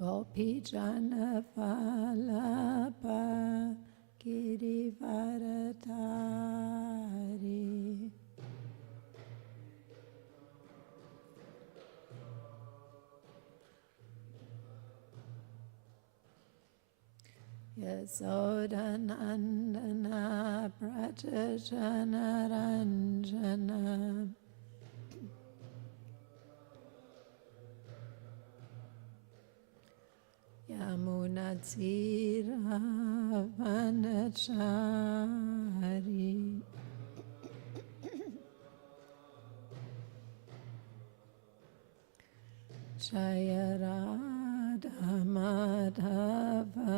Gopi Jana Vallabha Girivaradhari Yasodhanandana Prajajana Ranjana Yamunatira Vanachari Jaya Radha Madhava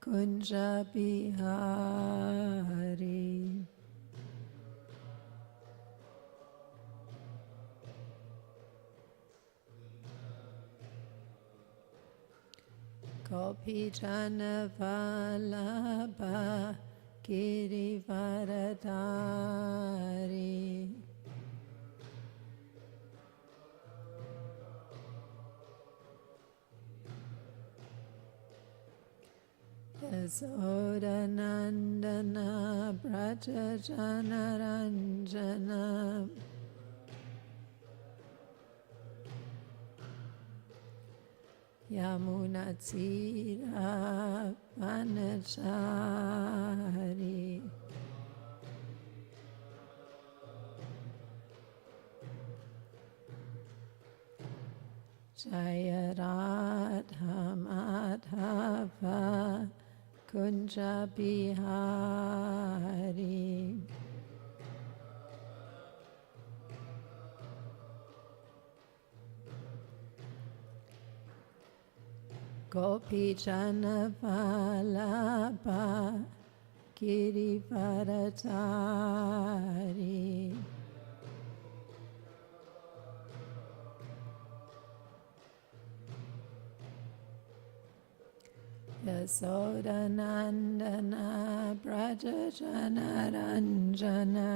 Kunja Bihari Gopi Jana Vallabha Girivaradhari Yasodhanandana Prajajana Ranjana Yamunatira Vanachari Jaya Radha Madhava Kunja Bihari Gopi Jana Vallabha Girivaradhari Yasodhanandana Prajajana Ranjana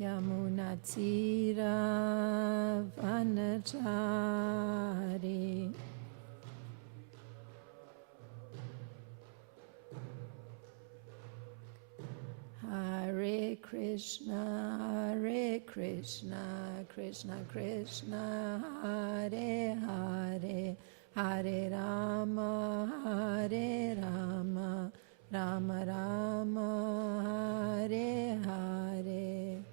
Yamunatira Vanachari Hare Krishna, Krishna Krishna, Hare Hare, Hare Rama, Rama Rama, Hare Hare.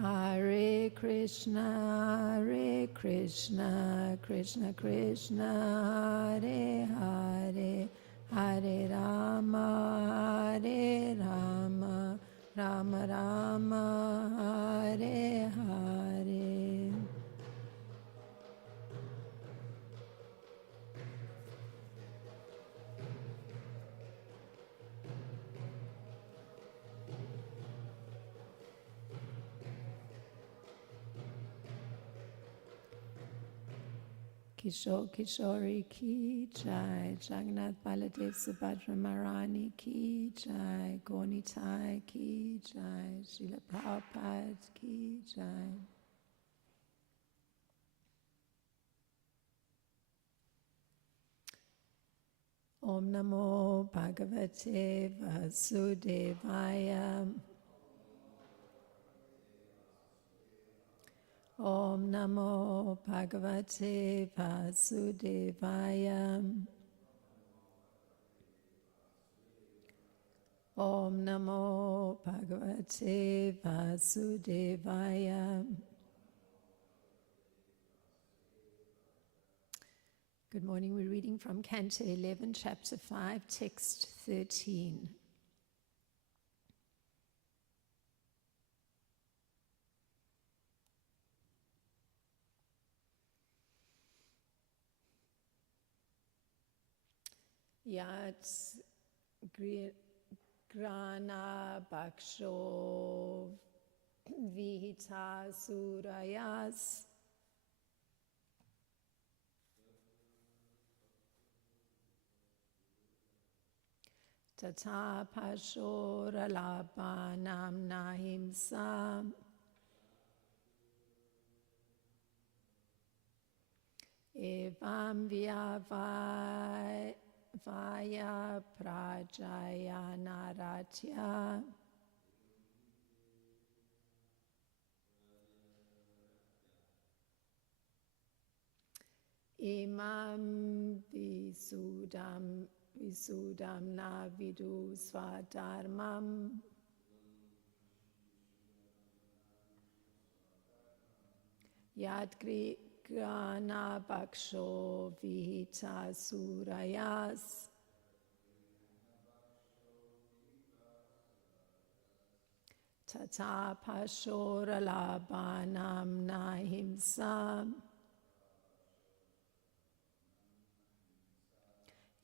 Hare Krishna, Krishna Krishna, Hare Hare, Hare Rama, Rama Rama, Hare Hare. Kishore Kishori ki jai, Jagannath Baladev Subhadra Marani ki jai, Gonitai ki jai, Srila Prabhupada ki jai. Om Namo Bhagavate Vasudevaya. Om Namo Bhagavate Vasudevaya. Om Namo Bhagavate Vasudevaya. Good morning. We're reading from Canto 11, Chapter 5, Text 13. Yat grana bhaksho Vihita surayas tata pashoralapanam nahimsa evam vyavaya prajaya naratya imam visudam na vidu swadharmam yadgrana bhaksho vihita surayas tata pashoralabanam nahimsam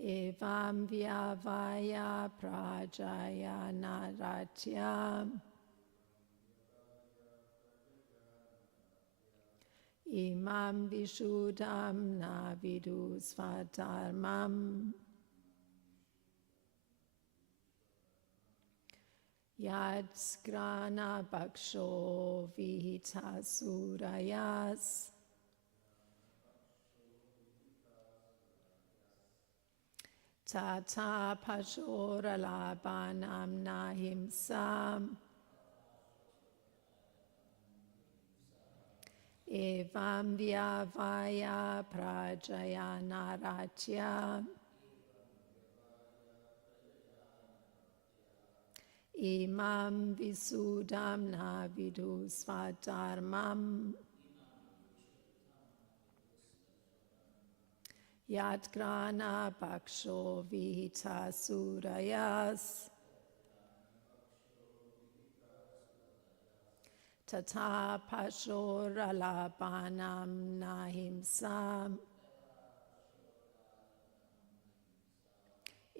evam vyavaya prajaya naratya imam vishudam na vidu swadharmam yadsgrana bhaksho vihita surayas tata pashoralabanam nahimsam evam vyavaya prajaya naratya imam visudam na vidu swadharmam yadgrana bhaksho vihita surayas tata pashoralabanam nahimsam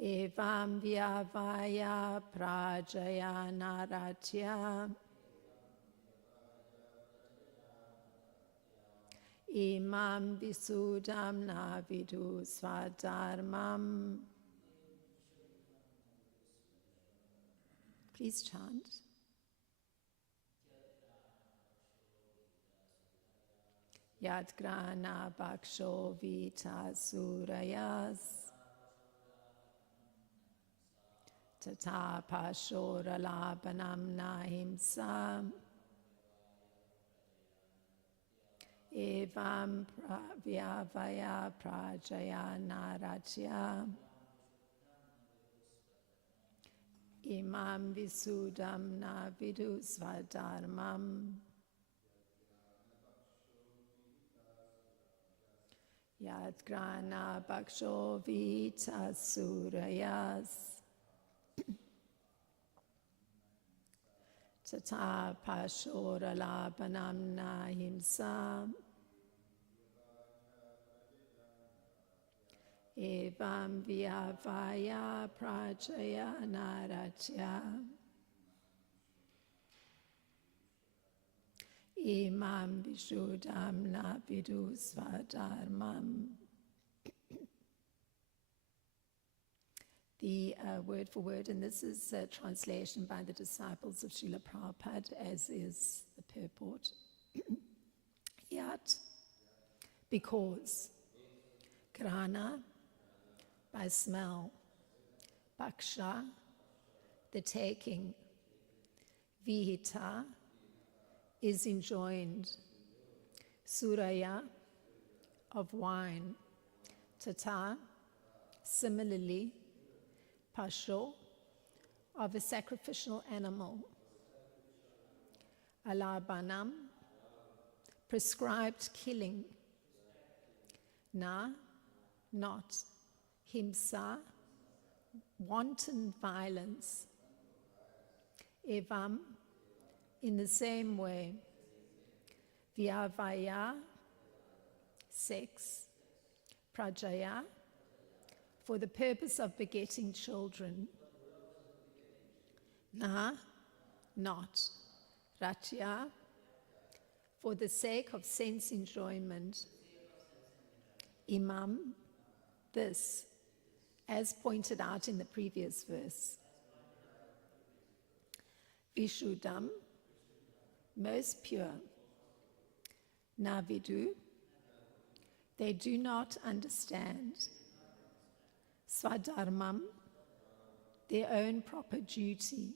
evam vyavaya prajaya naratya imam visudam na vidu swadharmam. Please chant. Yadgrana bhaksho vihita surayas tata pashoralabanam nahimsam evam vyavaya prajaya naratya imam visudam na vidu swadharmam yadgrana bhaksho vihita surayas tata pashoralabanam nahimsam evam vyavaya prajaya naratya imam vishudam na vidu swadharmam. The word for word, and this is a translation by the disciples of Srila Prabhupada, as is the purport. Yat, because. Grana, by smell. Bhaksha, the taking. Vihita, is enjoined. Suraya, of wine. Tata, similarly. Pasho, of a sacrificial animal. Alabanam, prescribed killing. Na, not. Himsa, wanton violence. Evam, in the same way. Vyavaya, sex. Prajaya, for the purpose of begetting children. Na, not. Ratya, for the sake of sense enjoyment. Imam, this, as pointed out in the previous verse. Vishuddham, most pure. Navidu, they do not understand. Swadharmam, their own proper duty.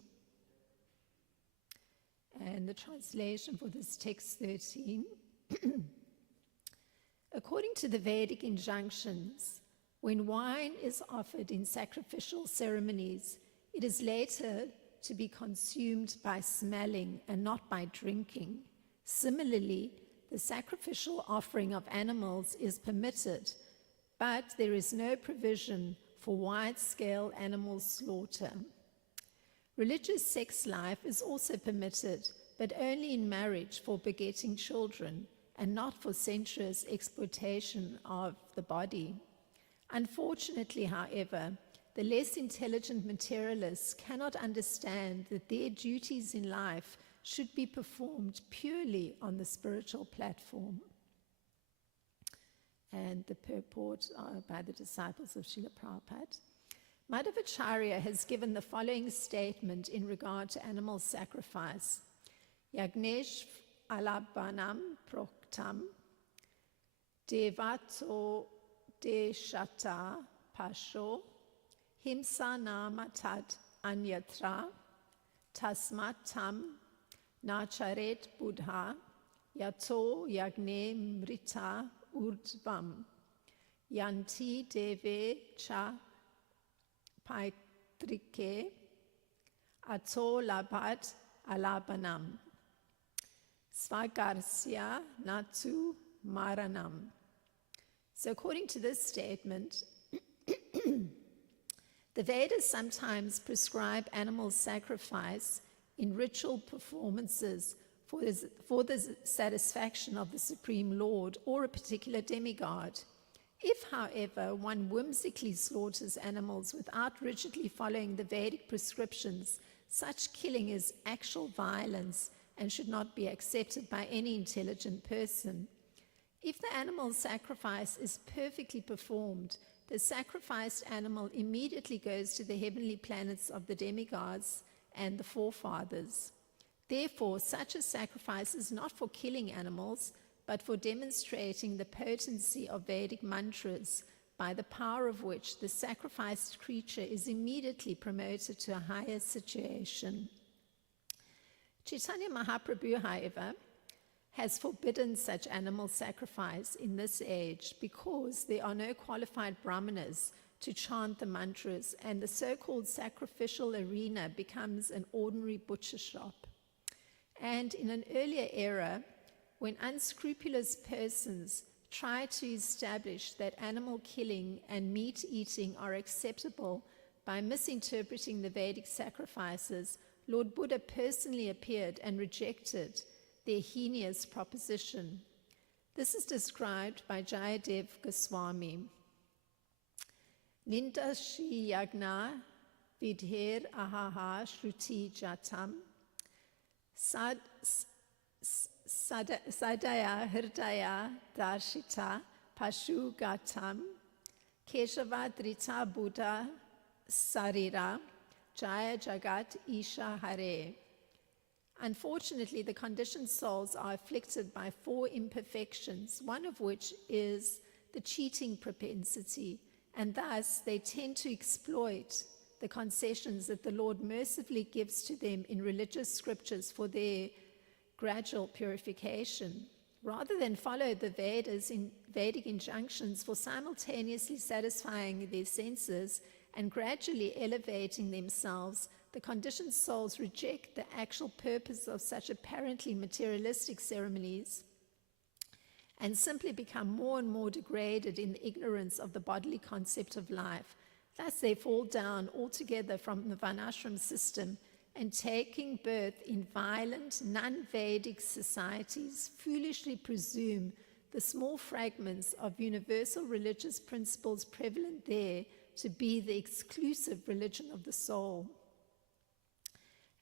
And the translation for this text 13. According to the Vedic injunctions, when wine is offered in sacrificial ceremonies, it is later to be consumed by smelling and not by drinking. Similarly, the sacrificial offering of animals is permitted, but there is no provision for wide-scale animal slaughter. Religious sex life is also permitted, but only in marriage for begetting children, and not for sensuous exploitation of the body. Unfortunately, however, the less intelligent materialists cannot understand that their duties in life should be performed purely on the spiritual platform. And the purport by the disciples of Srila Prabhupada. Madhavacharya has given the following statement in regard to animal sacrifice. Yagnesh alabanam proktam devato deshata pasho himsa namatad anyatra tasmat tam nacharet buddha yato yagne mrita urdvam yanti deve cha paitrike ato labat alabanam svagarsya natu maranam. So according to this statement, the Vedas sometimes prescribe animal sacrifice in ritual performances for the satisfaction of the Supreme Lord or a particular demigod. If, however, one whimsically slaughters animals without rigidly following the Vedic prescriptions, such killing is actual violence and should not be accepted by any intelligent person. If the animal sacrifice is perfectly performed, the sacrificed animal immediately goes to the heavenly planets of the demigods and the forefathers. Therefore, such a sacrifice is not for killing animals, but for demonstrating the potency of Vedic mantras, by the power of which the sacrificed creature is immediately promoted to a higher situation. Chaitanya Mahaprabhu, however, has forbidden such animal sacrifice in this age because there are no qualified brahmanas to chant the mantras, and the so-called sacrificial arena becomes an ordinary butcher shop. And in an earlier era, when unscrupulous persons try to establish that animal killing and meat eating are acceptable by misinterpreting the Vedic sacrifices, Lord Buddha personally appeared and rejected their heinous proposition. This is described by Jayadev Goswami. Ninda Shri Yagna Vidher Ahaha Shruti Jatam Sadaya Hridaya Darshita Pashu Gatam Keshava Buddha Sarira Jaya Jagat Isha Hare. Unfortunately, the conditioned souls are afflicted by 4 imperfections, one of which is the cheating propensity, and thus they tend to exploit the concessions that the Lord mercifully gives to them in religious scriptures for their gradual purification. Rather than follow the Vedas in Vedic injunctions for simultaneously satisfying their senses and gradually elevating themselves, the conditioned souls reject the actual purpose of such apparently materialistic ceremonies and simply become more and more degraded in the ignorance of the bodily concept of life. Thus they fall down altogether from the Varnashram system and, taking birth in violent, non-Vedic societies, foolishly presume the small fragments of universal religious principles prevalent there to be the exclusive religion of the soul.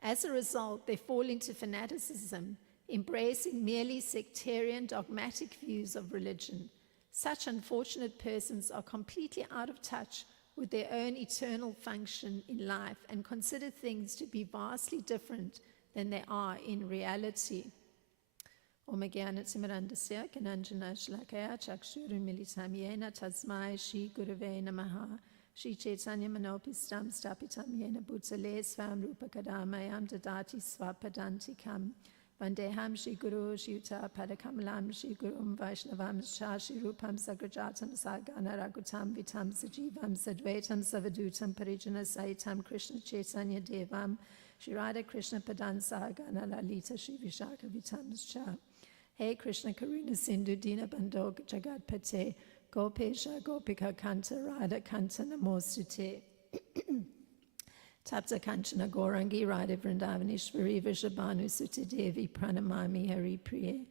As a result, they fall into fanaticism, embracing merely sectarian, dogmatic views of religion. Such unfortunate persons are completely out of touch with their own eternal function in life and consider things to be vastly different than they are in reality. Om Jnana-Timirandasya Gyananjana Shlakaya Chakshurunmilitam Yena Tasmai Shri Gurave Namaha Shri Chaitanya Manopistam Stapitam Yena Bhutale Svam Rupakadamayam Dadati Swapadantikam Vandeham Shri Guru Shriuta Padakamalam Shri Gurum Vaishnavam Shri Rupam Sagrajatam Sagana Ragutam Vitam Sajivam Sadvaitam Savadutam Parijana Saitam Krishna Chaitanya Devam Shri Radha Krishna Padan Sagana Lalita Shri Vishaka Vitam Shah. Hey Krishna Karuna Sindhu Dina Bandho Jagat Pate Gopesha Gopika Kanta Radha Kanta Namostute Tapta Kanchana Gaurangi Radha Vrindavanishvari Vishabhanu Suti Devi Pranamami Hari Priye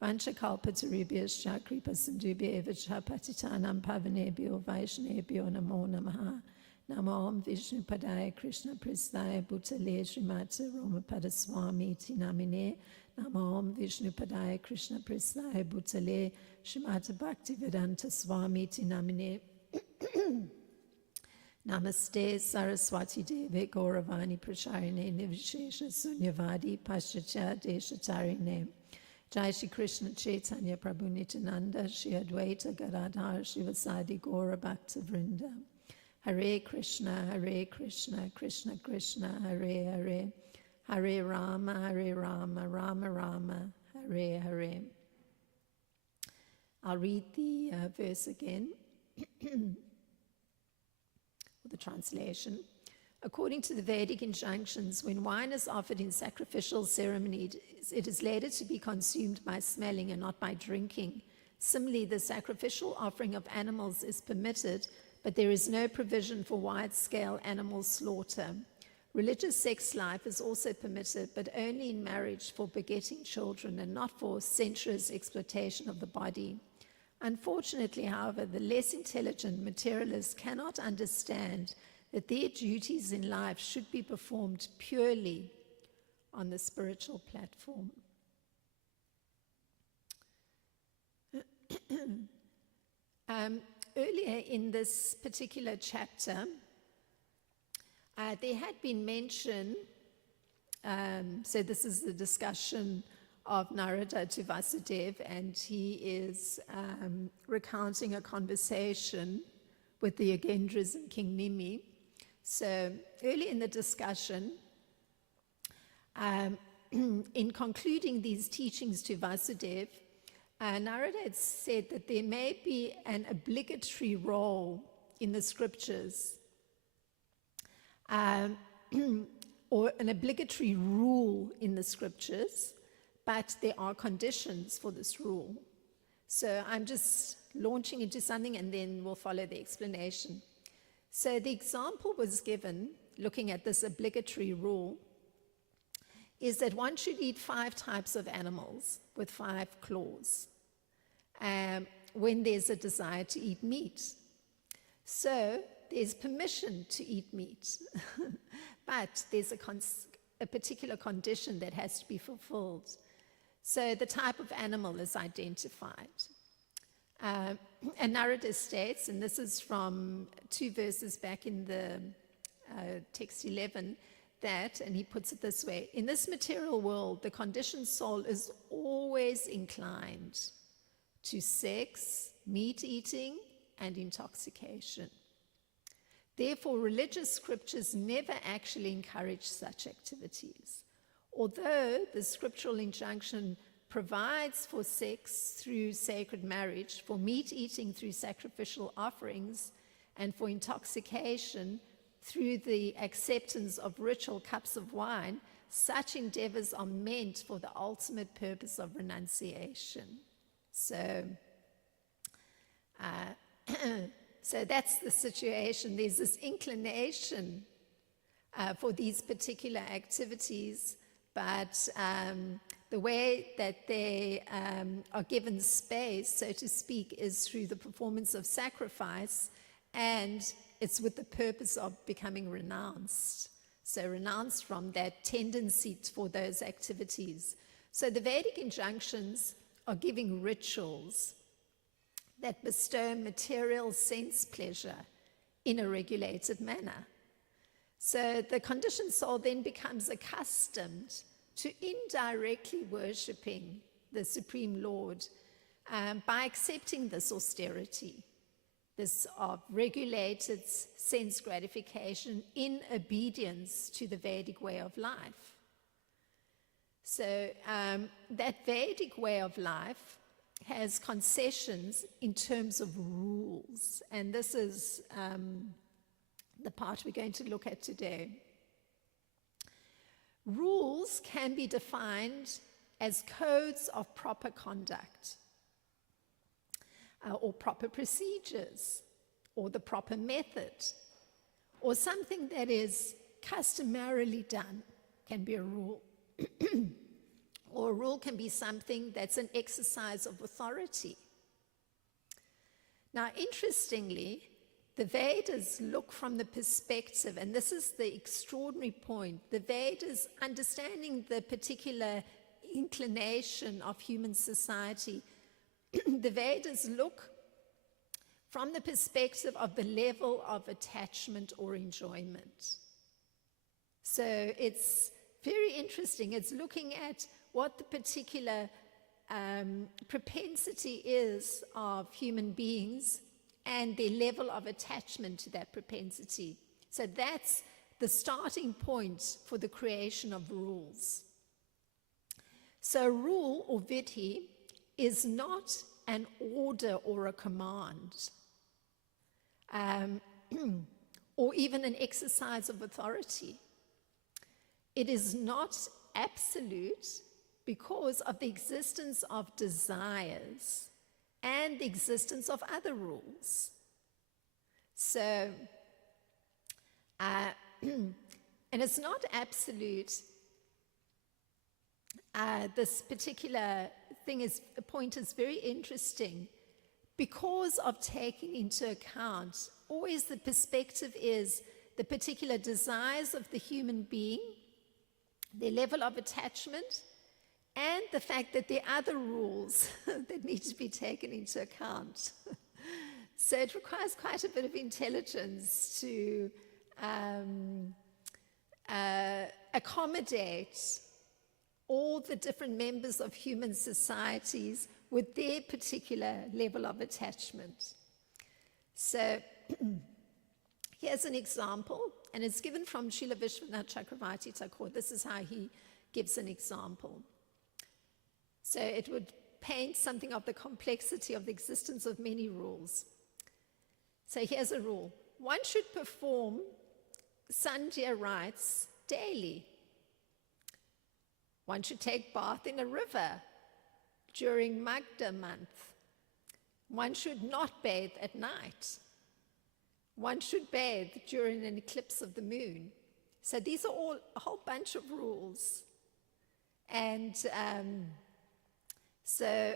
Vancha Kalpatarubhyas Chakripa Sindhubhya Evacha Patitanam Pavanebhyo Vaishnebhyo Namo Namaha Namo Om Vishnu Padaya Krishna Pristaya Bhutale Srimati Romapada Swami Iti Namine Namo Om Vishnu Padaya Krishna Pristaya Bhutale Srimati Bhaktivedanta Swami Iti Namine Namaste Saraswati Devi Gauravani Pracharine Nivishesha Sunyavadi Paschatya Deshatarine Jai Shri Krishna Chaitanya Prabhu Nityananda Shri Advaita Gadadhar Shivasadi Gaura Bhakta Vrinda Hare Krishna Krishna Krishna Hare Hare Hare Rama Rama Rama Hare Hare. I'll read the verse again. The translation. According to the Vedic injunctions, when wine is offered in sacrificial ceremony, it is later to be consumed by smelling and not by drinking. Similarly, the sacrificial offering of animals is permitted, but there is no provision for wide-scale animal slaughter. Religious sex life is also permitted, but only in marriage for begetting children and not for sensuous exploitation of the body. Unfortunately, however, the less intelligent materialists cannot understand that their duties in life should be performed purely on the spiritual platform. Earlier in this particular chapter, there had been mention, so this is the discussion of Narada to Vasudeva, and he is recounting a conversation with the Yogendras and King Nimi. So early in the discussion, in concluding these teachings to Vasudeva, Narada had said that there may be an obligatory role in the scriptures or an obligatory rule in the scriptures, but there are conditions for this rule. So I'm just launching into something and then we'll follow the explanation. So the example was given, looking at this obligatory rule, is that one should eat 5 types of animals with 5 claws when there's a desire to eat meat. So there's permission to eat meat, but there's a particular condition that has to be fulfilled. So the type of animal is identified. And Narada states, and this is from 2 verses back in the text 11, that, and he puts it this way, in this material world, the conditioned soul is always inclined to sex, meat eating, and intoxication. Therefore, religious scriptures never actually encourage such activities. Although the scriptural injunction provides for sex through sacred marriage, for meat eating through sacrificial offerings, and for intoxication through the acceptance of ritual cups of wine, such endeavors are meant for the ultimate purpose of renunciation. So, so that's the situation. There's this inclination for these particular activities, but the way that they are given space, so to speak, is through the performance of sacrifice, and it's with the purpose of becoming renounced. So renounce from that tendency for those activities. So the Vedic injunctions are giving rituals that bestow material sense pleasure in a regulated manner. So the conditioned soul then becomes accustomed to indirectly worshipping the Supreme Lord by accepting this austerity, this of regulated sense gratification in obedience to the Vedic way of life. So that Vedic way of life has concessions in terms of rules, and this is the part we're going to look at today. Rules can be defined as codes of proper conduct, or proper procedures, or the proper method, or something that is customarily done can be a rule. Or a rule can be something that's an exercise of authority. Now, interestingly, the Vedas look from the perspective, and this is the extraordinary point, the Vedas, understanding the particular inclination of human society, the Vedas look from the perspective of the level of attachment or enjoyment. So it's very interesting. It's looking at what the particular propensity is of human beings and their level of attachment to that propensity. So that's the starting point for the creation of rules. So a rule or vidhi is not an order or a command, or even an exercise of authority. It is not absolute because of the existence of desires and the existence of other rules. So, and it's not absolute. This particular point is very interesting because of taking into account, always the perspective is the particular desires of the human being, their level of attachment, and the fact that there are other rules that need to be taken into account. So it requires quite a bit of intelligence to accommodate all the different members of human societies with their particular level of attachment. So here's an example, and it's given from Srila Vishwanath Chakravarti Thakur. This is how he gives an example. So it would paint something of the complexity of the existence of many rules. So here's a rule. One should perform Sandhya rites daily. One should take bath in a river during Magda month. One should not bathe at night. One should bathe during an eclipse of the moon. So these are all a whole bunch of rules. And so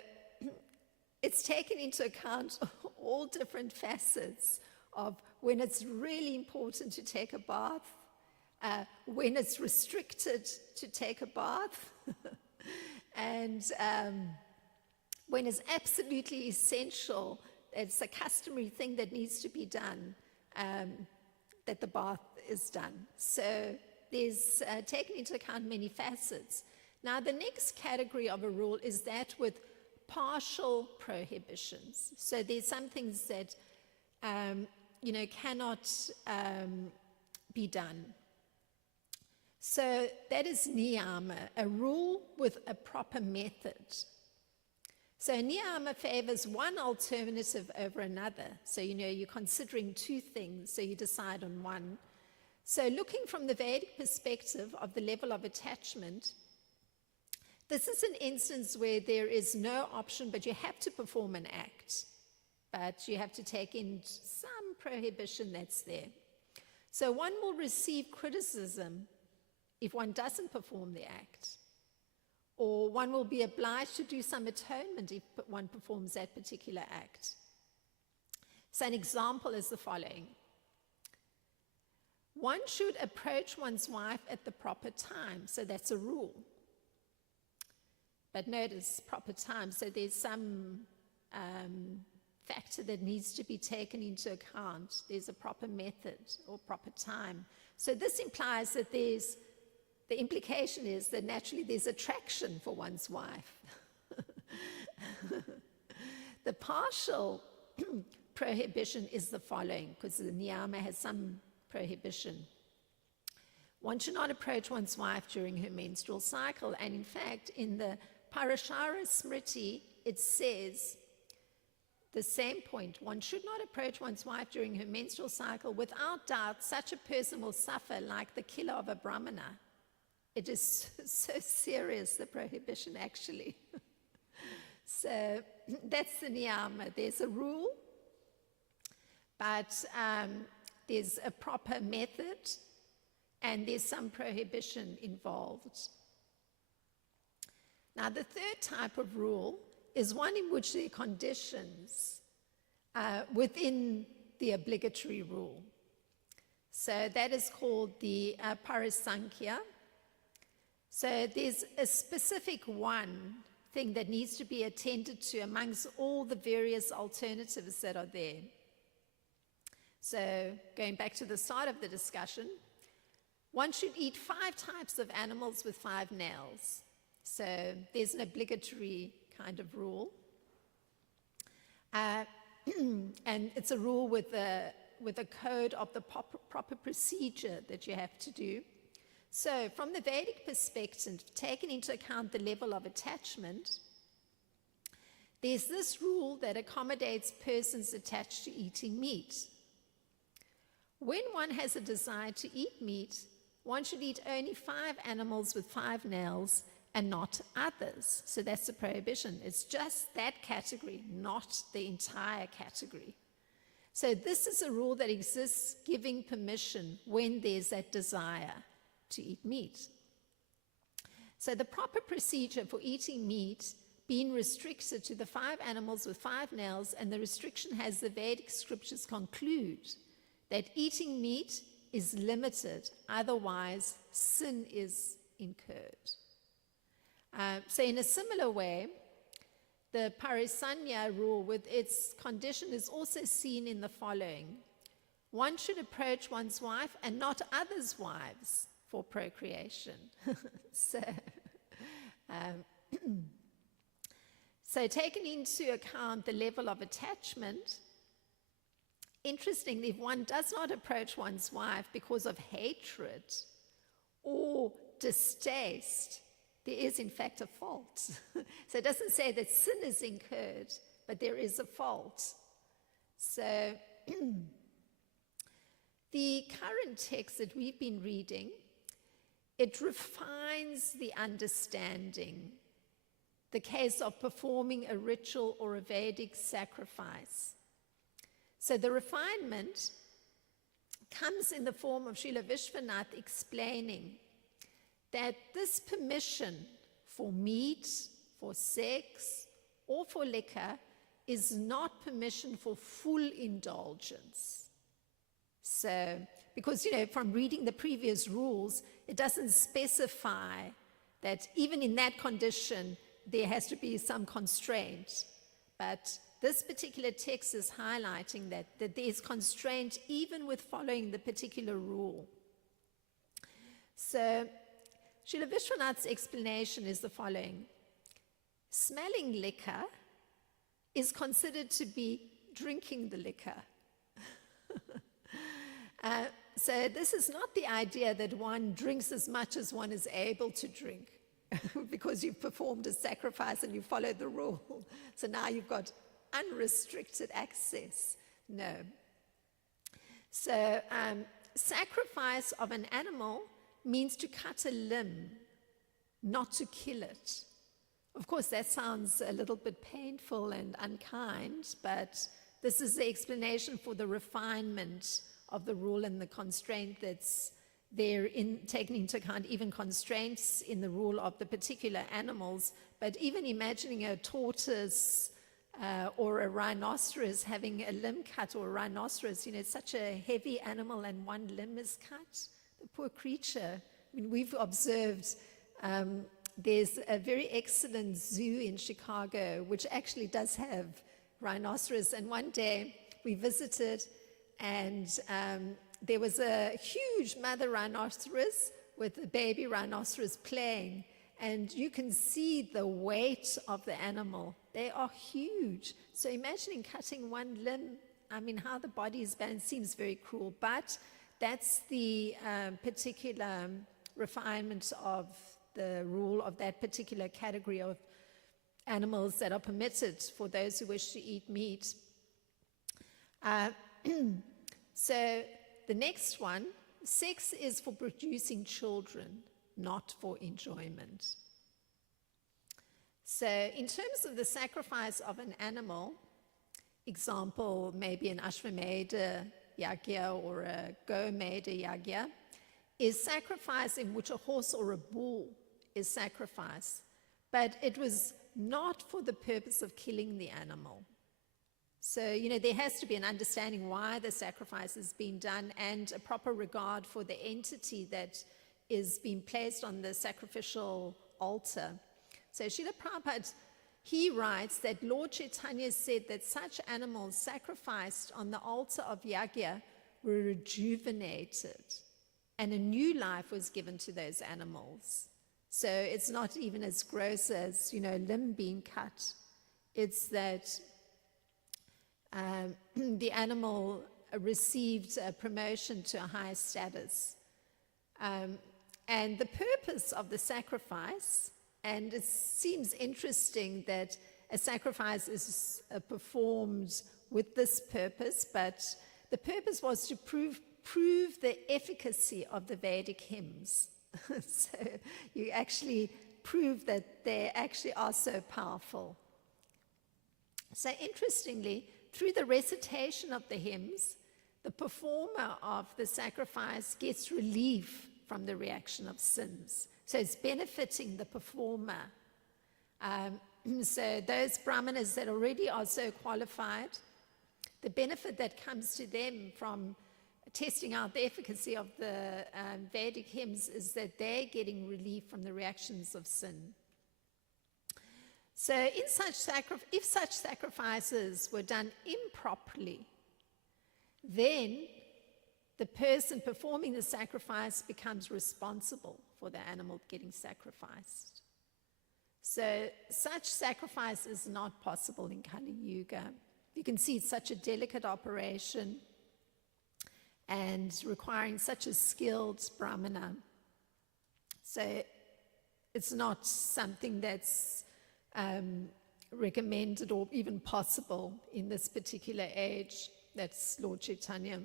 it's taken into account all different facets of when it's really important to take a bath, when it's restricted to take a bath, and when it's absolutely essential, it's a customary thing that needs to be done, that the bath is done. So there's taken into account many facets. Now, the next category of a rule is that with partial prohibitions. So there's some things that, cannot be done. So that is niyama, a rule with a proper method. So niyama favors one alternative over another. So, you're considering two things, so you decide on one. So looking from the Vedic perspective of the level of attachment, this is an instance where there is no option, but you have to perform an act. But you have to take in some prohibition that's there. So one will receive criticism if one doesn't perform the act. Or one will be obliged to do some atonement if one performs that particular act. So an example is the following. One should approach one's wife at the proper time. So that's a rule. But notice, proper time. So there's some factor that needs to be taken into account. There's a proper method or proper time. So this implies that the implication is that naturally there's attraction for one's wife. The partial prohibition is the following, because the niyama has some prohibition. One should not approach one's wife during her menstrual cycle. And in fact, in the Parashara Smriti, it says the same point. One should not approach one's wife during her menstrual cycle. Without doubt, such a person will suffer like the killer of a brahmana. It is so serious, the prohibition, actually. So that's the niyama. There's a rule, but there's a proper method, and there's some prohibition involved. Now, the third type of rule is one in which there are conditions within the obligatory rule. So that is called the parisankhya. So there's a specific one thing that needs to be attended to amongst all the various alternatives that are there. So going back to the start of the discussion, one should eat 5 types of animals with 5 nails. So there's an obligatory kind of rule. And it's a rule with a code of the proper procedure that you have to do. So from the Vedic perspective, taking into account the level of attachment, there's this rule that accommodates persons attached to eating meat. When one has a desire to eat meat, one should eat only 5 animals with 5 nails and not others. So that's the prohibition. It's just that category, not the entire category. So this is a rule that exists giving permission when there's that desire to eat meat. So the proper procedure for eating meat being restricted to the 5 animals with 5 nails, and the restriction has the Vedic scriptures conclude that eating meat is limited, otherwise sin is incurred. So in a similar way, the parisanya rule with its condition is also seen in the following. One should approach one's wife and not others' wives for procreation. So taking into account the level of attachment, interestingly, if one does not approach one's wife because of hatred or distaste, there is in fact a fault. So it doesn't say that sin is incurred, but there is a fault. So the current text that we've been reading, it refines the understanding, the case of performing a ritual or a Vedic sacrifice. So the refinement comes in the form of Srila Vishwanath explaining that this permission for meat, for sex, or for liquor is not permission for full indulgence. So, because, from reading the previous rules, it doesn't specify that even in that condition, there has to be some constraint. But this particular text is highlighting that there's constraint even with following the particular rule. So, Srila Vishwanath's explanation is the following. Smelling liquor is considered to be drinking the liquor. So this is not the idea that one drinks as much as one is able to drink because you've performed a sacrifice and you followed the rule. So now you've got unrestricted access. No. So sacrifice of an animal means to cut a limb, not to kill it. Of course, that sounds a little bit painful and unkind, but this is the explanation for the refinement of the rule and the constraint that's there in taking into account even constraints in the rule of the particular animals. But even imagining a tortoise or a rhinoceros having a limb cut, or a rhinoceros, it's such a heavy animal and one limb is cut. The poor creature. I mean, we've observed there's a very excellent zoo in Chicago which actually does have rhinoceros, and one day we visited and there was a huge mother rhinoceros with a baby rhinoceros playing, and you can see the weight of the animal. They are huge. So imagining cutting one limb, I mean, how the body is balanced seems very cruel, but that's the particular refinement of the rule of that particular category of animals that are permitted for those who wish to eat meat. So the next one, sex is for producing children, not for enjoyment. So in terms of the sacrifice of an animal, example, maybe an Ashvamedha yagya or a Gomedha yagya, is sacrifice in which a horse or a bull is sacrificed, but it was not for the purpose of killing the animal. So, there has to be an understanding why the sacrifice is being done and a proper regard for the entity that is being placed on the sacrificial altar. So Srila Prabhupada, he writes that Lord Chaitanya said that such animals sacrificed on the altar of yagya were rejuvenated and a new life was given to those animals. So it's not even as gross as, limb being cut. It's that the animal received a promotion to a higher status. And the purpose of the sacrifice, and it seems interesting that a sacrifice is performed with this purpose, but the purpose was to prove the efficacy of the Vedic hymns. So you actually prove that they actually are so powerful. So interestingly, through the recitation of the hymns, the performer of the sacrifice gets relief from the reaction of sins. So it's benefiting the performer. So those brahmanas that already are so qualified, the benefit that comes to them from testing out the efficacy of the Vedic hymns is that they're getting relief from the reactions of sin. So if such sacrifices were done improperly, then the person performing the sacrifice becomes responsible for the animal getting sacrificed. So such sacrifice is not possible in Kali Yuga. You can see it's such a delicate operation and requiring such a skilled brahmana. So it's not something that's recommended or even possible in this particular age. That's Lord Chaitanya.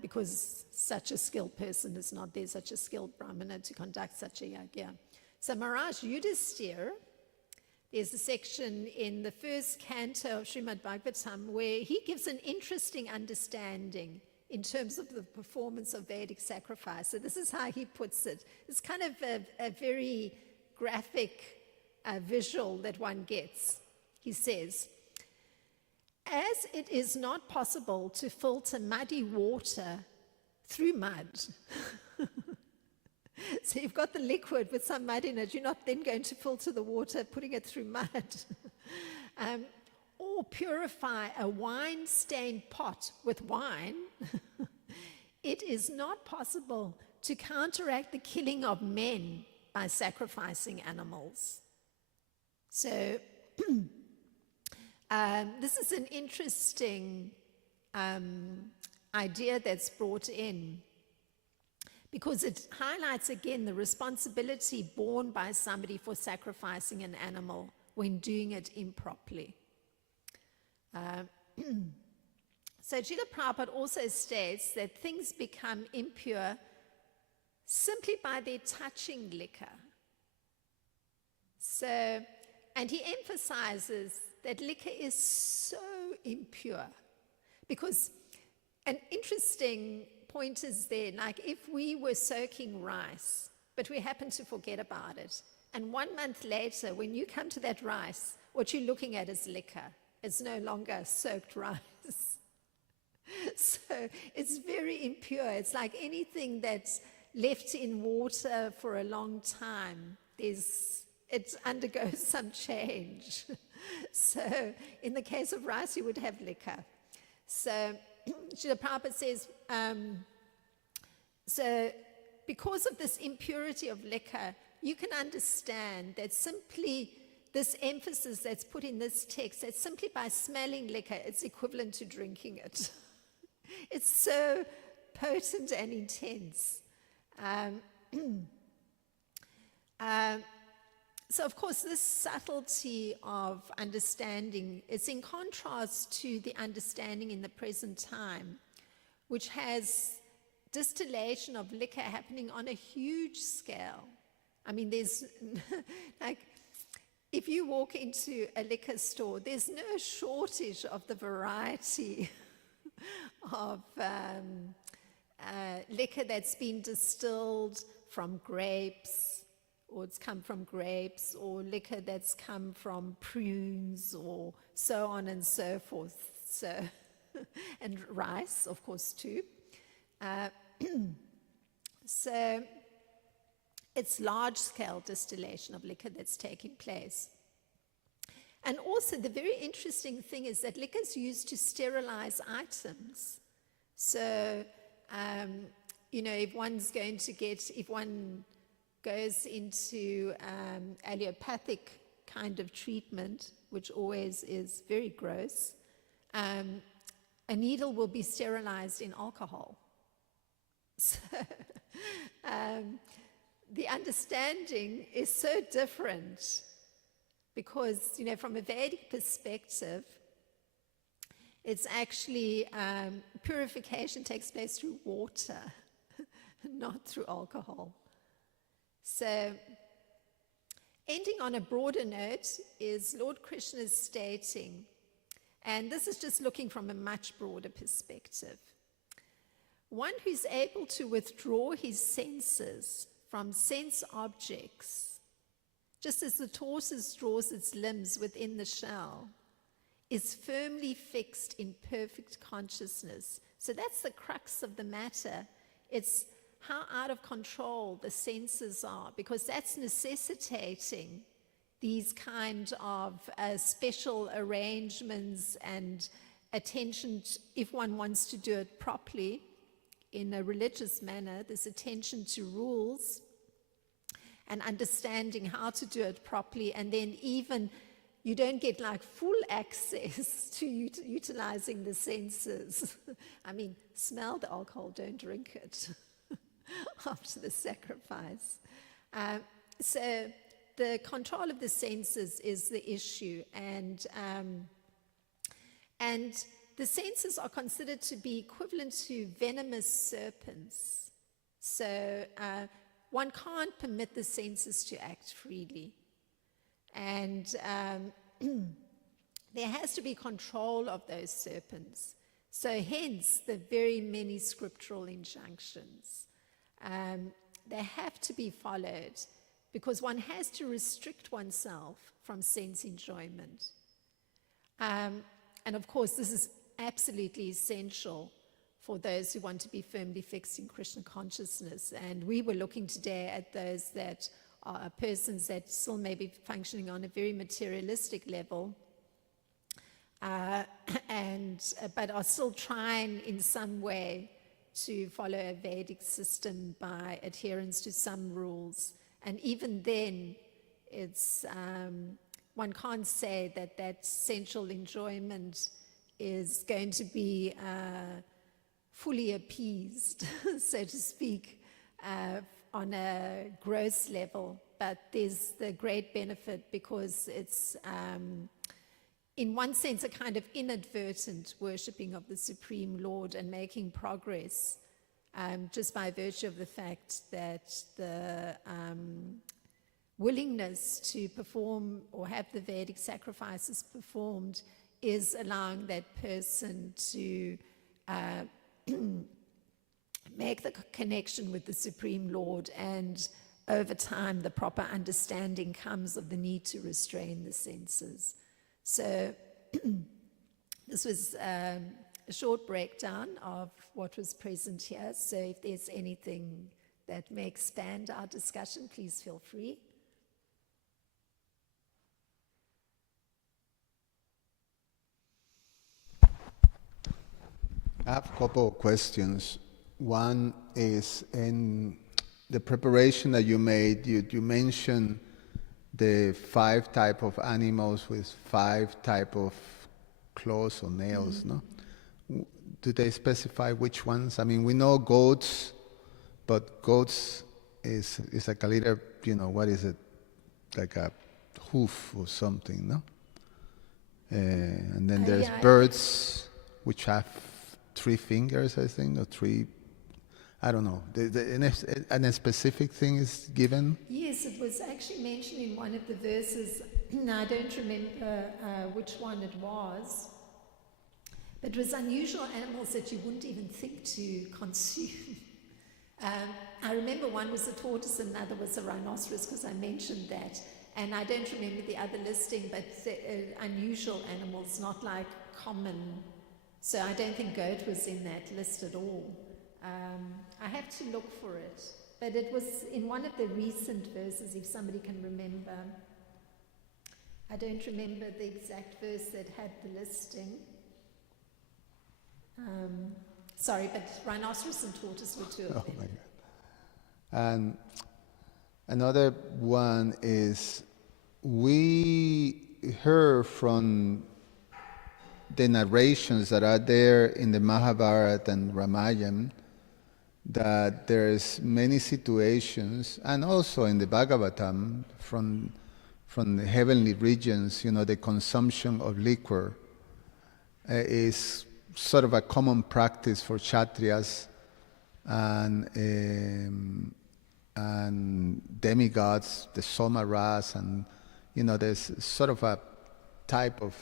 Because such a skilled person is not there, such a skilled brahmana to conduct such a yagya. So Maharaj Yudhisthira, there's a section in the first canto of Srimad Bhagavatam where he gives an interesting understanding in terms of the performance of Vedic sacrifice. So this is how he puts it. It's kind of a very graphic visual that one gets. He says, as it is not possible to filter muddy water through mud. So you've got the liquid with some mud in it. You're not then going to filter the water, putting it through mud. Or purify a wine-stained pot with wine. It is not possible to counteract the killing of men by sacrificing animals. So this is an interesting idea that's brought in, because it highlights again the responsibility borne by somebody for sacrificing an animal when doing it improperly. So Srila Prabhupada also states that things become impure simply by their touching liquor. So, and he emphasizes that liquor is so impure, because an interesting point is there, like if we were soaking rice, but we happen to forget about it, and 1 month later, when you come to that rice, what you're looking at is liquor. It's no longer soaked rice. So it's very impure. It's like anything that's left in water for a long time, it undergoes some change. So in the case of rice, you would have liquor. So Srila Prabhupada says, so because of this impurity of liquor, you can understand that simply this emphasis that's put in this text, that simply by smelling liquor, it's equivalent to drinking it. It's so potent and intense. So of course, this subtlety of understanding is in contrast to the understanding in the present time, which has distillation of liquor happening on a huge scale. I mean, there's like, if you walk into a liquor store, there's no shortage of the variety of liquor that's been distilled from grapes, or it's come from grapes, or liquor that's come from prunes, or so on and so forth. So, and rice, of course, too. So it's large-scale distillation of liquor that's taking place. And also, the very interesting thing is that liquor is used to sterilize items. So, if one goes into allopathic kind of treatment, which always is very gross, a needle will be sterilized in alcohol. So, the understanding is so different because, from a Vedic perspective, it's actually purification takes place through water, not through alcohol. So, ending on a broader note is Lord Krishna's stating, and this is just looking from a much broader perspective. One who's able to withdraw his senses from sense objects, just as the tortoise draws its limbs within the shell, is firmly fixed in perfect consciousness. So that's the crux of the matter. It's how out of control the senses are, because that's necessitating these kind of special arrangements and attention, if one wants to do it properly in a religious manner, this attention to rules and understanding how to do it properly, and then even you don't get like full access to utilizing the senses. I mean, smell the alcohol, don't drink it after the sacrifice. So the control of the senses is the issue, and the senses are considered to be equivalent to venomous serpents. So one can't permit the senses to act freely. And there has to be control of those serpents. So hence the very many scriptural injunctions. They have to be followed because one has to restrict oneself from sense enjoyment. And of course, this is absolutely essential for those who want to be firmly fixed in Krishna consciousness. And we were looking today at those that are persons that still may be functioning on a very materialistic level, but are still trying in some way to follow a Vedic system by adherence to some rules. And even then, it's one can't say that sensual enjoyment is going to be fully appeased, so to speak, on a gross level. But there's the great benefit because it's, in one sense, a kind of inadvertent worshipping of the Supreme Lord and making progress just by virtue of the fact that the willingness to perform or have the Vedic sacrifices performed is allowing that person to make the connection with the Supreme Lord, and over time the proper understanding comes of the need to restrain the senses. So this was a short breakdown of what was present here. So if there's anything that may expand our discussion, please feel free. I have a couple of questions. One is in the preparation that you made, you mentioned the 5 type of animals with 5 type of claws or nails, no? Do they specify which ones? I mean, we know goats, but goats is like a little, what is it? Like a hoof or something, no? And then there's birds, which have 3 fingers, I think, or 3, I don't know. And a specific thing is given? Yes, it was actually mentioned in one of the verses. Now, I don't remember which one it was, but it was unusual animals that you wouldn't even think to consume. I remember one was a tortoise and another was a rhinoceros, because I mentioned that. And I don't remember the other listing, but unusual animals, not like common. So I don't think goat was in that list at all. I have to look for it. But it was in one of the recent verses, if somebody can remember. I don't remember the exact verse that had the listing. Sorry, but rhinoceros and tortoise were 2 of them. My God. And another one is, we heard from the narrations that are there in the Mahabharata and Ramayana that there's many situations, and also in the Bhagavatam from the heavenly regions, the consumption of liquor is sort of a common practice for Kshatriyas and demigods, the Somaras, and there's sort of a type of.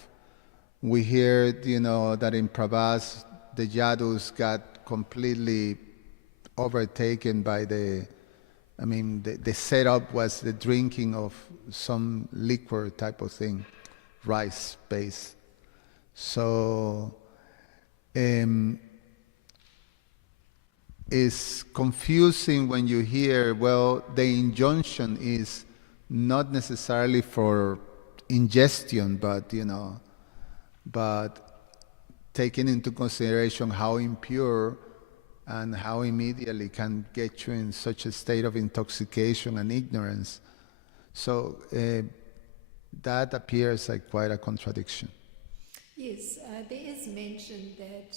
We hear, that in Prabhas, the Yadus got completely overtaken by the setup was the drinking of some liquor type of thing, rice base. So it's confusing when you hear, well, the injunction is not necessarily for ingestion, but taking into consideration how impure and how immediately can get you in such a state of intoxication and ignorance. So that appears like quite a contradiction. Yes, there is mention that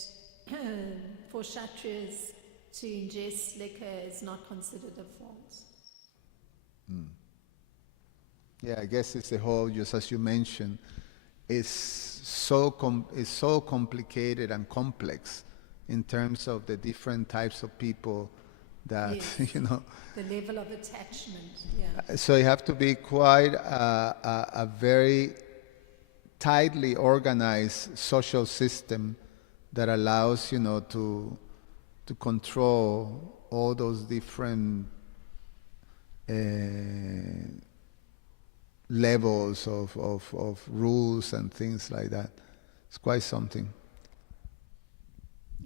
for Kshatriyas to ingest liquor is not considered a fault. Yeah, I guess it's the whole, just as you mentioned, it's so complicated and complex in terms of the different types of people that, yes, the level of attachment, yeah. So you have to be quite a very tightly organized social system that allows, to control all those different levels of rules and things like that. It's quite something.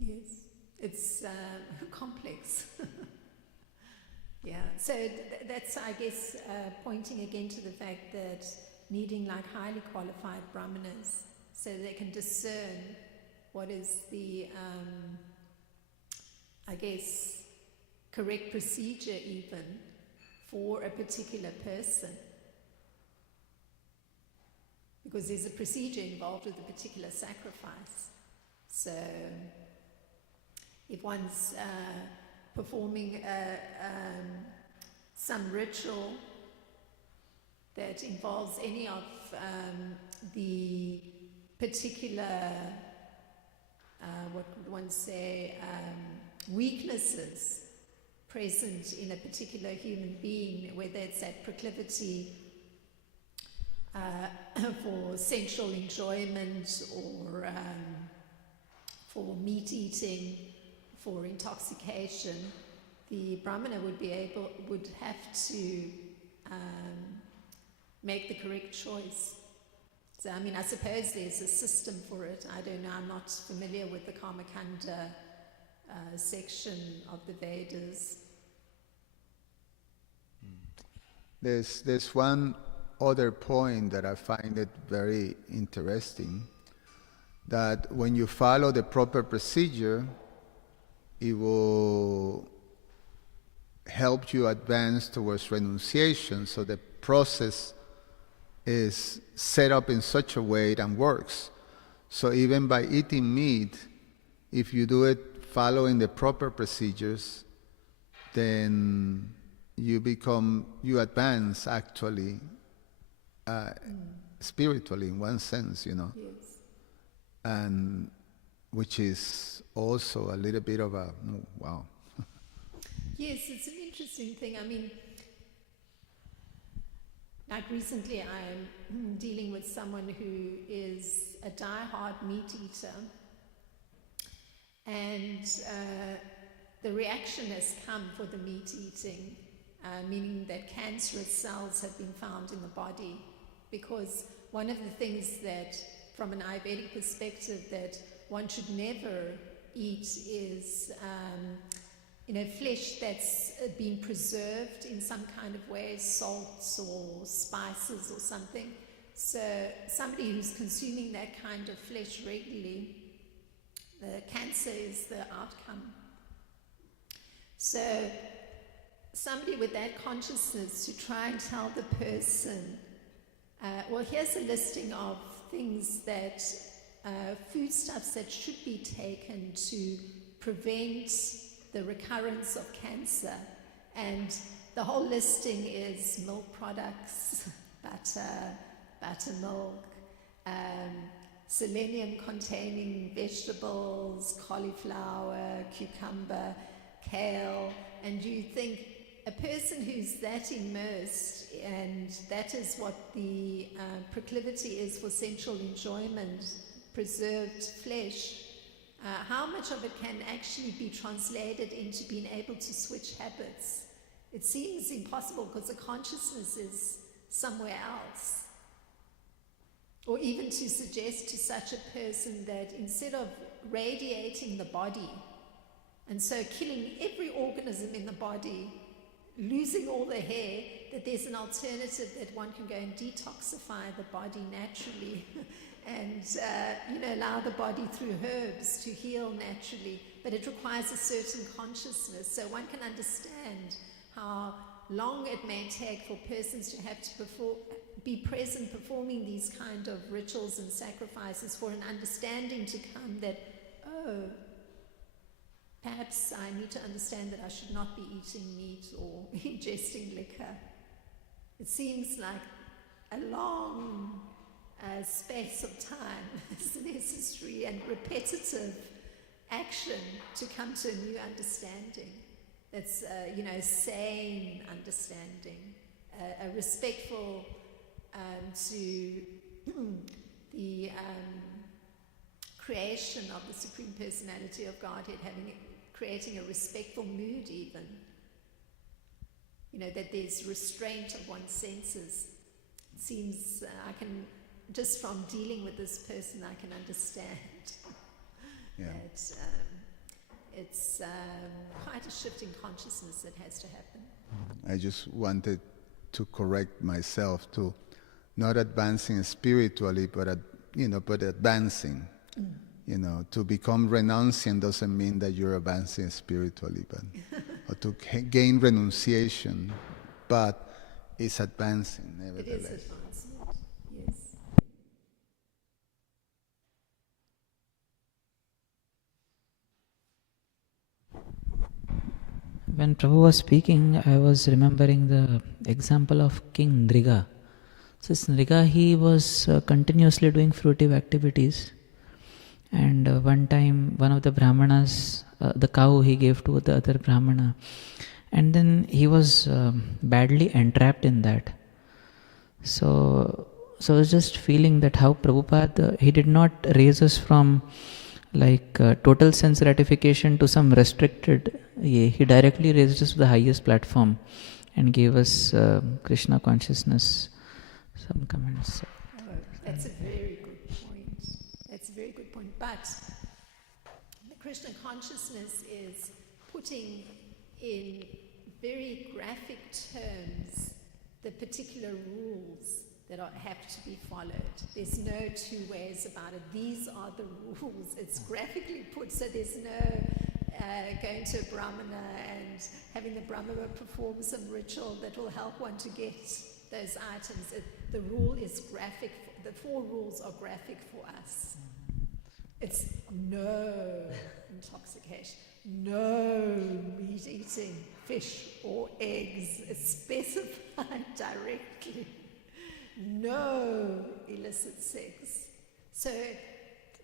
Yes, it's complex. Yeah, so that's, I guess, pointing again to the fact that needing like highly qualified brahmanas so they can discern what is the, I guess, correct procedure even for a particular person. Because there's a procedure involved with a particular sacrifice. So if one's performing some ritual that involves any of the particular, what would one say, weaknesses present in a particular human being, whether it's that proclivity for sensual enjoyment or for meat eating, for intoxication, the Brahmana would have to make the correct choice. So, I mean, I suppose there's a system for it. I don't know, I'm not familiar with the Karmakanda section of the Vedas. There's one other point that I find it very interesting, that when you follow the proper procedure, it will help you advance towards renunciation. So the process is set up in such a way and works. So even by eating meat, if you do it following the proper procedures, then you advance actually spiritually in one sense, you know. Yes. And which is also a little bit of a, wow. Yes, it's an interesting thing. I mean, like recently I'm dealing with someone who is a die-hard meat eater, and the reaction has come for the meat eating, meaning that cancerous cells have been found in the body, because one of the things that, from an Ayurvedic perspective, that one should never eat is flesh that's been preserved in some kind of way, salts or spices or something. So somebody who's consuming that kind of flesh regularly, the cancer is the outcome. So somebody with that consciousness to try and tell the person, well, here's a listing of things that, foodstuffs that should be taken to prevent the recurrence of cancer. And the whole listing is milk products, buttermilk, selenium-containing vegetables, cauliflower, cucumber, kale, and you think a person who's that immersed, and that is what the proclivity is for sensual enjoyment, preserved flesh, how much of it can actually be translated into being able to switch habits? It seems impossible, because the consciousness is somewhere else. Or even to suggest to such a person that instead of radiating the body, and so killing every organism in the body, losing all the hair, that there's an alternative, that one can go and detoxify the body naturally and allow the body through herbs to heal naturally. But it requires a certain consciousness. So one can understand how long it may take for persons to have to be present performing these kind of rituals and sacrifices, for an understanding to come that, oh, perhaps I need to understand that I should not be eating meat or ingesting liquor. It seems like a long space of time is necessary, and repetitive action to come to a new understanding. That's, sane understanding, a respectful to the creation of the Supreme Personality of Godhead, creating a respectful mood even. That there's restraint of one's senses. It seems, just from dealing with this person, I can understand that it's quite a shift in consciousness that has to happen. I just wanted to correct myself to not advancing spiritually, but advancing. To become renunciant doesn't mean that you're advancing spiritually, but or to gain renunciation, but it's advancing nevertheless. It is advancement, yes. When Prabhu was speaking, I was remembering the example of King Nriga. So Nriga, he was continuously doing fruitive activities, and one time one of the Brahmanas, the cow he gave to the other Brahmana, and then he was badly entrapped in that. So I was just feeling that how Prabhupada, he did not raise us from total sense gratification to some restricted, he directly raised us to the highest platform and gave us Krishna consciousness. Some comments. That's a very good point. That's a very good point. But the Krishna consciousness is putting in very graphic terms the particular rules that have to be followed. There's no two ways about it. These are the rules. It's graphically put, so there's no going to a Brahmana and having the Brahmana perform some ritual that will help one to get those items. The rule is graphic. The 4 rules are graphic for us. It's no intoxication, no meat eating, fish or eggs. It's specified directly. No illicit sex. So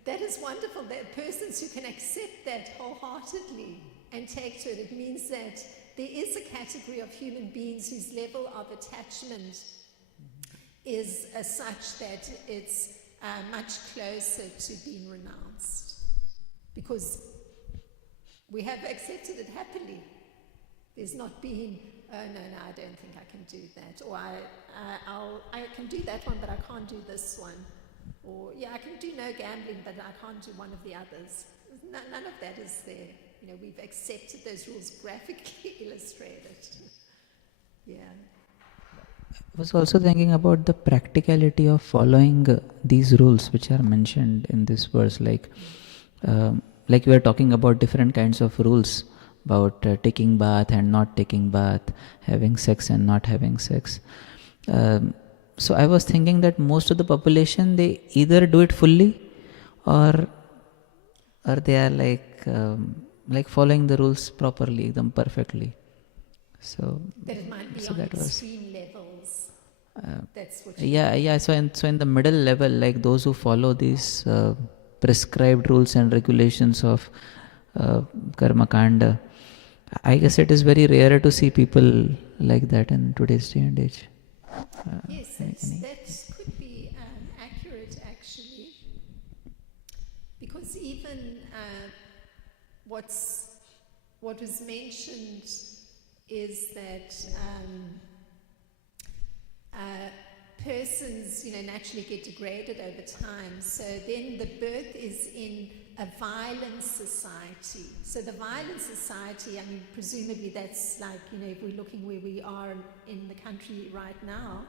that is wonderful. There are persons who can accept that wholeheartedly and take to it. It means that there is a category of human beings whose level of attachment is such that it's much closer to being renounced. Because we have accepted it happily. There's not been, oh no, I don't think I can do that. Or I can do that one, but I can't do this one. Or, yeah, I can do no gambling, but I can't do one of the others. None of that is there. You know, we've accepted those rules graphically illustrated. Yeah. I was also thinking about the practicality of following these rules which are mentioned in this verse. Like we are talking about different kinds of rules about taking bath and not taking bath, having sex and not having sex. So I was thinking that most of the population, they either do it fully or they are like following the rules properly, them perfectly. So that it might be so on that extreme levels. That's what So in the middle level, like those who follow these prescribed rules and regulations of karma kanda, I guess it is very rare to see people like that in today's day and age. Yes, that could be accurate actually, because even what was mentioned is that persons, naturally get degraded over time. So then the birth is in a violent society. So the violent society, presumably that's like, if we're looking where we are in the country right now,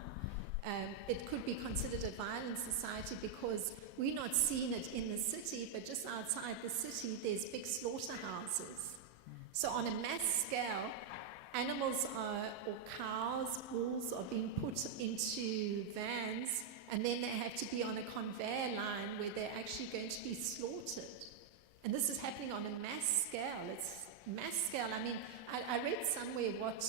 it could be considered a violent society because we're not seeing it in the city, but just outside the city, there's big slaughterhouses. So on a mass scale, animals or cows, bulls are being put into vans, and then they have to be on a conveyor line where they're actually going to be slaughtered. And this is happening on a mass scale. It's mass scale. I read somewhere what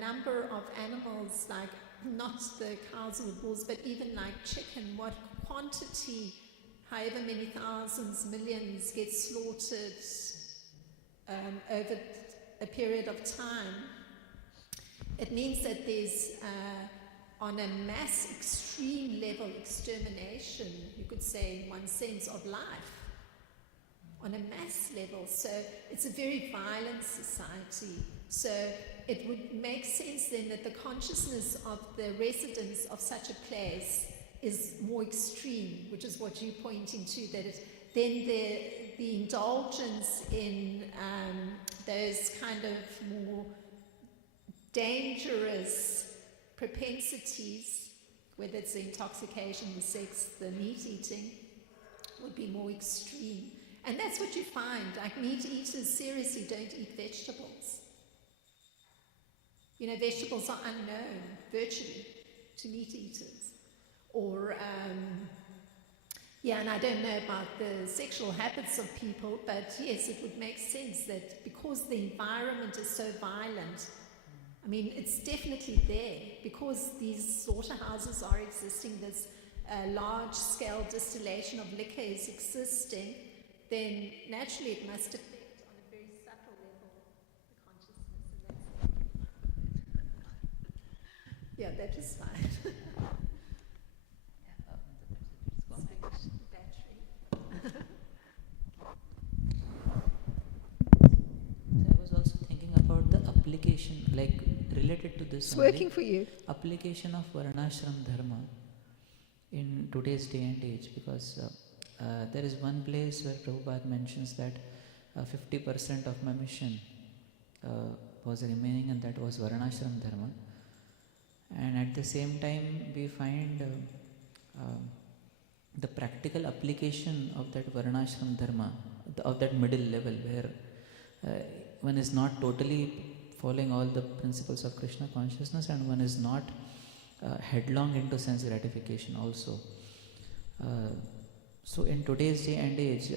number of animals, like not the cows or the bulls, but even like chicken, what quantity, however many thousands, millions get slaughtered over a period of time. It means that there's on a mass extreme level extermination, you could say in one sense, of life on a mass level. So it's a very violent society. So it would make sense then that the consciousness of the residents of such a place is more extreme, which is what you're pointing to, that then the indulgence in those kind of more dangerous propensities, whether it's the intoxication, the sex, the meat eating, would be more extreme. And that's what you find, like meat eaters seriously don't eat vegetables. Vegetables are unknown, virtually, to meat eaters. Or, and I don't know about the sexual habits of people, but yes, it would make sense that because the environment is so violent, it's definitely there. Because these slaughterhouses are existing, this large-scale distillation of liquor is existing, then naturally it must affect on a very subtle level the consciousness. Yeah, that is fine. I was also thinking about the application, like related to this. It's working for you. Application of Varnashram Dharma in today's day and age, because there is one place where Prabhupada mentions that 50% of my mission was remaining, and that was Varnashram Dharma. And at the same time, we find the practical application of that Varnashram Dharma, of that middle level, where one is not totally following all the principles of Krishna consciousness, and one is not headlong into sense gratification also. So in today's day and age,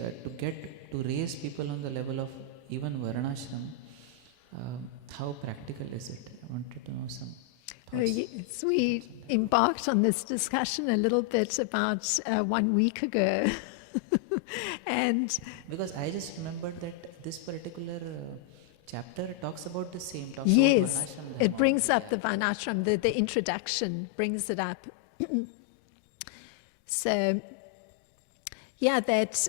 to raise people on the level of even Varnashram, how practical is it? I wanted to know some thoughts. Yes, we embarked on this discussion a little bit about 1 week ago. And because I just remembered that this particular chapter talks about the same. yes, About Varnashram it Dharma. brings up the Varnashram, the introduction brings it up. So, yeah, that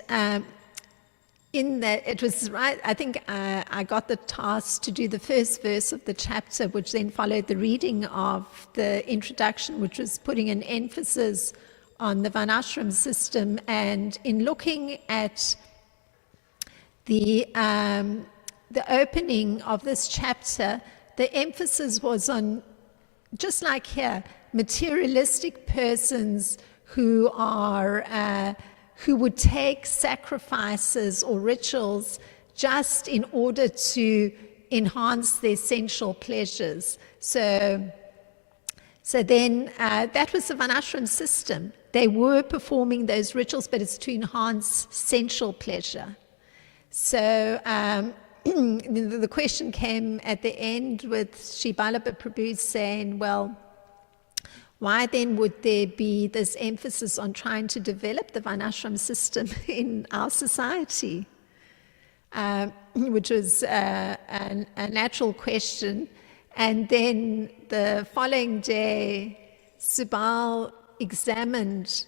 in that it was right. I think I got the task to do the first verse of the chapter, which then followed the reading of the introduction, which was putting an emphasis on the Varnashram system. And in looking at the opening of this chapter, the emphasis was on, just like here, materialistic persons who are who would take sacrifices or rituals just in order to enhance their sensual pleasures. So then that was the Varnashram system. They were performing those rituals, but it's to enhance sensual pleasure. So the question came at the end with Sri Vallabha Prabhu saying, well, why then would there be this emphasis on trying to develop the Varnashram system in our society? Which was a natural question. And then the following day, Subal examined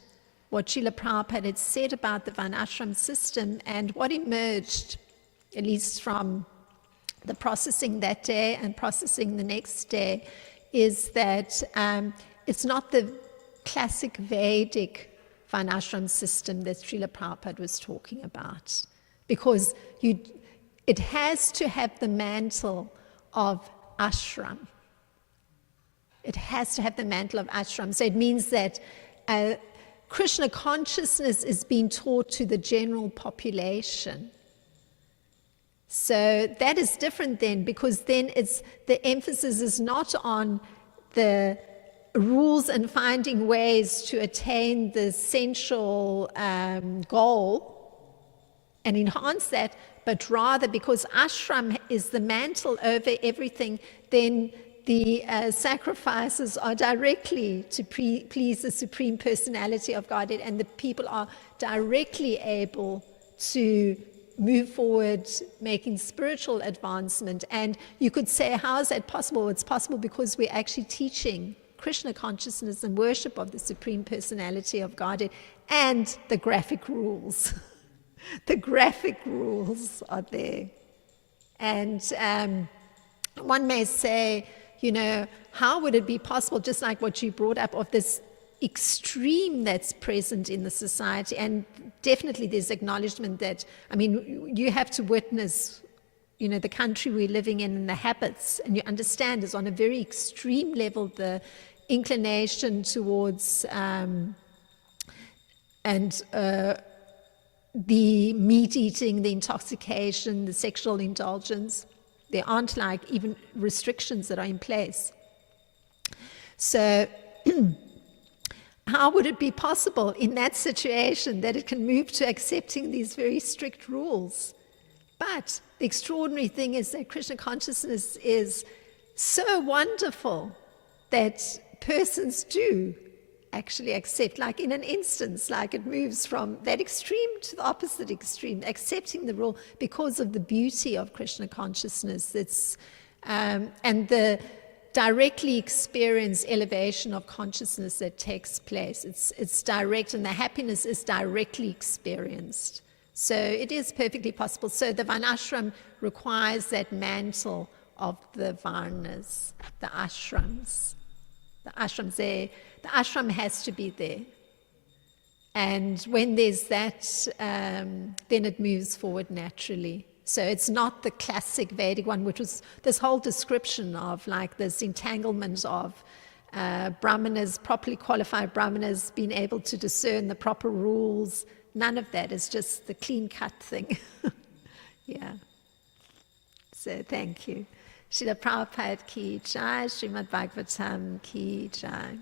what Srila Prabhupada had said about the Varnashram system, and what emerged, at least from the processing that day and processing the next day, is that it's not the classic Vedic Varnashram system that Srila Prabhupada was talking about, because it has to have the mantle of ashram. It has to have the mantle of ashram. So it means that Krishna consciousness is being taught to the general population. So that is different then, because then the emphasis is not on the rules and finding ways to attain the sensual goal and enhance that, but rather because ashram is the mantle over everything, then the sacrifices are directly to please the Supreme Personality of Godhead, and the people are directly able to move forward, making spiritual advancement. And you could say, how is that possible? It's possible because we're actually teaching Krishna consciousness and worship of the Supreme Personality of Godhead, and the graphic rules. The graphic rules are there. And one may say, how would it be possible, just like what you brought up, of this extreme that's present in the society? And definitely there's acknowledgement that, you have to witness, the country we're living in and the habits, and you understand is on a very extreme level the inclination towards the meat eating, the intoxication, the sexual indulgence. There aren't even restrictions that are in place. So how would it be possible in that situation that it can move to accepting these very strict rules? But the extraordinary thing is that Krishna consciousness is so wonderful that persons do actually accept, like in an instance, it moves from that extreme to the opposite extreme, accepting the rule because of the beauty of Krishna consciousness. It's and the directly experienced elevation of consciousness that takes place. It's direct, and the happiness is directly experienced. So it is perfectly possible. So the Varnashram requires that mantle of the Varnas, the ashrams. The ashram has to be there. And when there's that, then it moves forward naturally. So it's not the classic Vedic one, which was this whole description of like this entanglement of brahmanas, properly qualified brahmanas, being able to discern the proper rules. None of that. It's just the clean-cut thing. Yeah. So thank you. Srila Prabhupada ki jai, Srimad Bhagavatam ki jai.